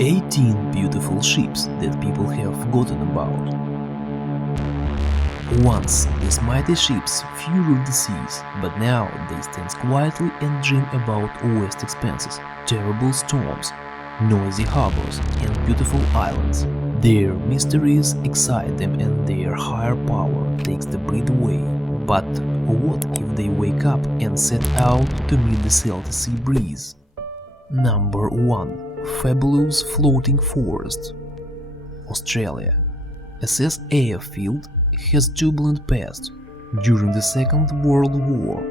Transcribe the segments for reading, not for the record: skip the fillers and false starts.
18 beautiful ships that people have forgotten about. Once these mighty ships furrowed the seas, but now they stand quietly and dream about vast expanses, terrible storms, noisy harbors, and beautiful islands. Their mysteries excite them and their higher power takes the breath away. But what if they wake up and set out to meet the salty sea breeze? Number 1. Fabulous Floating Forest. Australia. SS Airfield has turbulent past. During the Second World War,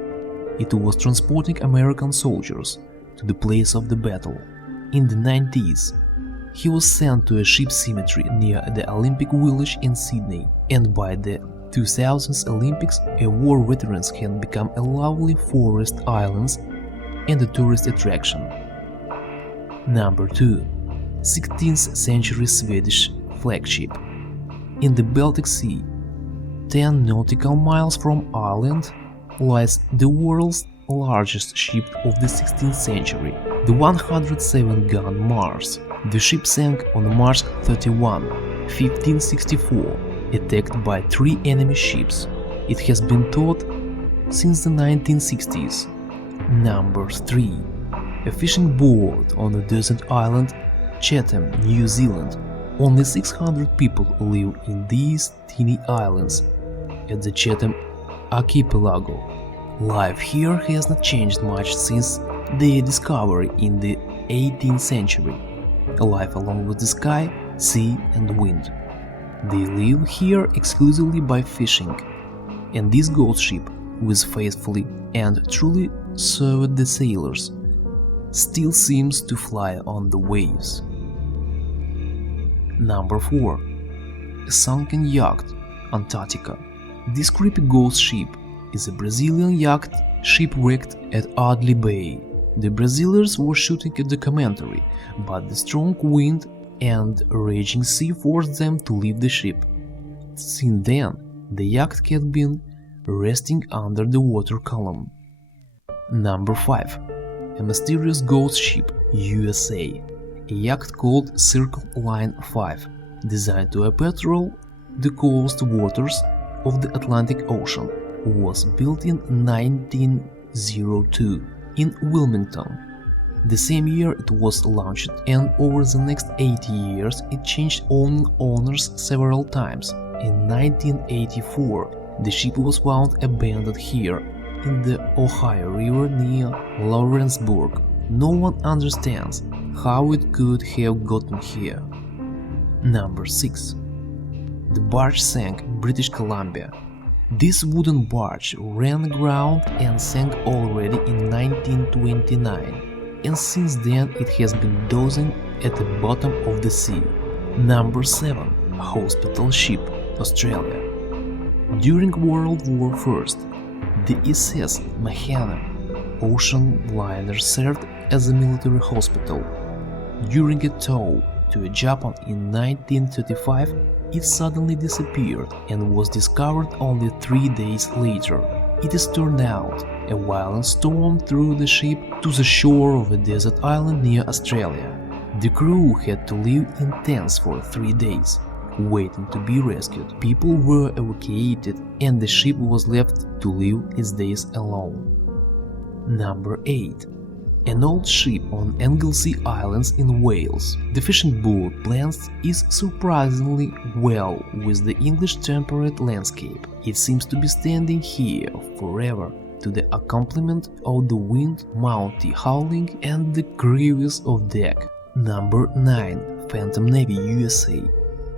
it was transporting American soldiers to the place of the battle. In the 90s, he was sent to a ship cemetery near the Olympic Village in Sydney, and by the 2000s Olympics, a war veterans had become a lovely forest islands and a tourist attraction. Number 2. 16th century Swedish flagship. In the Baltic Sea, 10 nautical miles from Ireland, lies the world's largest ship of the 16th century, the 107-gun Mars. The ship sank on March 31, 1564, attacked by 3 enemy ships. It has been towed since the 1960s. Number 3. A fishing boat on the desert island Chatham, New Zealand. Only 600 people live in these teeny islands at the Chatham archipelago. Life here has not changed much since their discovery in the 18th century. A life along with the sky, sea and wind. They live here exclusively by fishing, and this ghost ship, which faithfully and truly served the sailors, still seems to fly on the waves. Number 4. A sunken yacht, Antarctica. This creepy ghost ship is a Brazilian yacht shipwrecked at Audley Bay. The Brazilians were shooting a documentary, but the strong wind and raging sea forced them to leave the ship. Since then, the yacht had been resting under the water column. Number 5. A mysterious ghost ship, USA. A yacht called Circle Line 5, designed to patrol the coast waters of the Atlantic Ocean, was built in 1902 in Wilmington. The same year it was launched, and over the next 80 years it changed owners several times. In 1984, the ship was found abandoned here in the Ohio River near Lawrenceburg. No one understands how it could have gotten here. Number 6. The barge sank, British Columbia. This wooden barge ran aground and sank already in 1929, and since then it has been dozing at the bottom of the sea. Number 7. Hospital ship, Australia. During World War I, the SS Mahana ocean liner served as a military hospital. During a tow to Japan in 1935, it suddenly disappeared and was discovered only 3 days later. It is turned out a violent storm threw the ship to the shore of a desert island near Australia. The crew had to live in tents for 3 days, waiting to be rescued. People were evacuated and the ship was left to live its days alone. Number 8. An old ship on Anglesey Islands in Wales. The fishing boat blends is surprisingly well with the English temperate landscape. It seems to be standing here forever, to the accompaniment of the wind, mounty howling and the crevice of deck. Number 9. Phantom Navy, USA.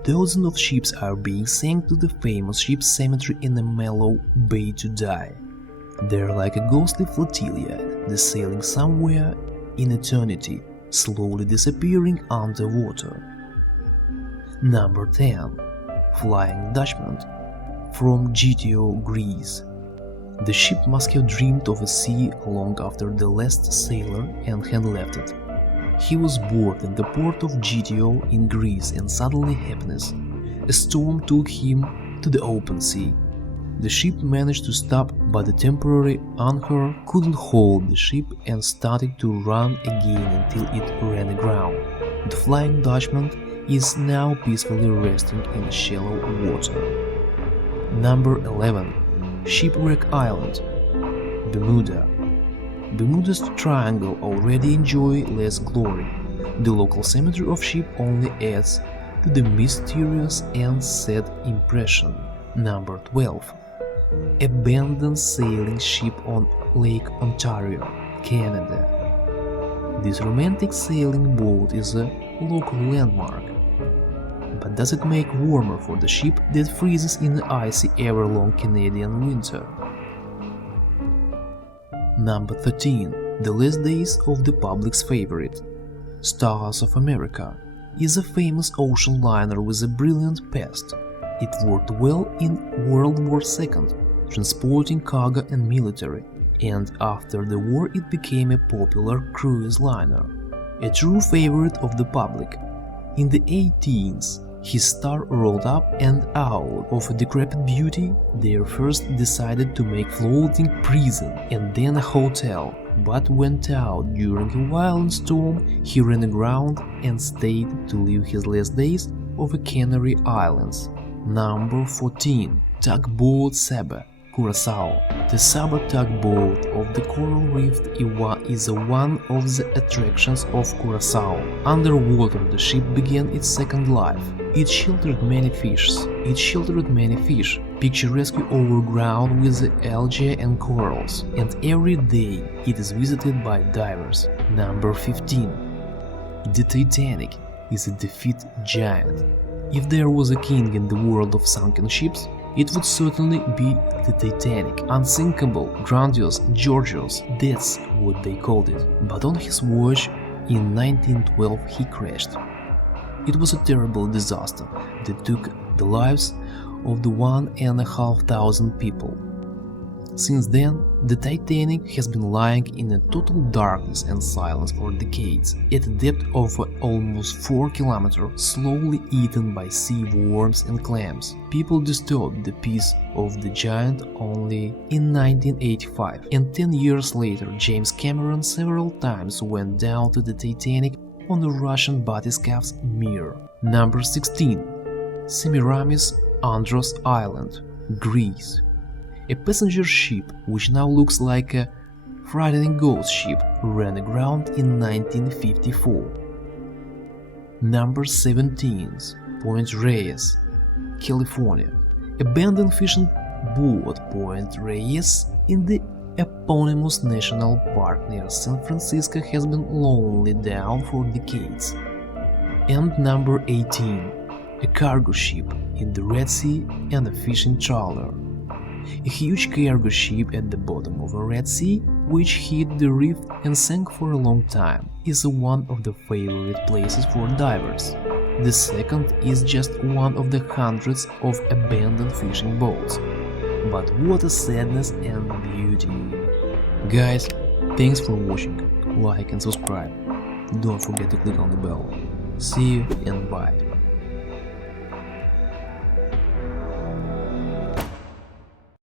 Dozens of ships are being sent to the famous ship cemetery in the Mallow Bay to die. They're like a ghostly flotilla, they're sailing somewhere in eternity, slowly disappearing underwater. Number 10. Flying Dutchman from GITHIO, Greece. The ship must have dreamed of a sea long after the last sailor and had left it. He was bored in the port of GITHIO in Greece, and suddenly happiness. A storm took him to the open sea. The ship managed to stop, but the temporary anchor couldn't hold the ship and started to run again until it ran aground. The Flying Dutchman is now peacefully resting in shallow water. Number 11. Shipwreck Island, Bermuda. Bermuda's triangle already enjoy less glory. The local cemetery of ship only adds to the mysterious and sad impression. Number 12. Abandoned sailing ship on Lake Ontario, Canada. This romantic sailing boat is a local landmark. But does it make warmer for the ship that freezes in the icy ever-long Canadian winter? Number 13. The last days of the public's favorite, Stars of America, is a famous ocean liner with a brilliant past. It worked well in World War II, transporting cargo and military, and after the war it became a popular cruise liner, a true favorite of the public. In the 18th, his star rolled up and out of a decrepit beauty. They first decided to make floating prison and then a hotel, but went out during a violent storm. He ran aground and stayed to live his last days of the Canary Islands. Number 14. Tugboat SABA, CURACAO. The SABA tugboat of the coral reef is one of the attractions of Curaçao. Underwater, the ship began its second life. It sheltered many fish, picturesque overgrown with the algae and corals, and every day it is visited by divers. Number 15. The Titanic is a defeated giant. If there was a king in the world of sunken ships, it would certainly be the Titanic. Unsinkable, grandiose, gorgeous, that's what they called it. But on his voyage in 1912 he crashed. It was a terrible disaster that took the lives of the 1,500 people. Since then, the Titanic has been lying in a total darkness and silence for decades, at a depth of almost 4 kilometers, slowly eaten by sea worms and clams. People disturbed the peace of the giant only in 1985, and 10 years later James Cameron several times went down to the Titanic on the Russian bathyscaph's Mir. Number 16. Semiramis, Andros Island, Greece. A passenger ship, which now looks like a frightening ghost ship, ran aground in 1954. Number 17. Point Reyes, California. Abandoned fishing boat Point Reyes in the eponymous national park near San Francisco has been lonely down for decades. And number 18. A cargo ship in the Red Sea and a fishing trawler. A huge cargo ship at the bottom of a Red Sea, which hit the reef and sank for a long time, is one of the favorite places for divers. The second is just one of the hundreds of abandoned fishing boats. But what a sadness and beauty! Guys, thanks for watching, like and subscribe. Don't forget to click on the bell. See you and bye.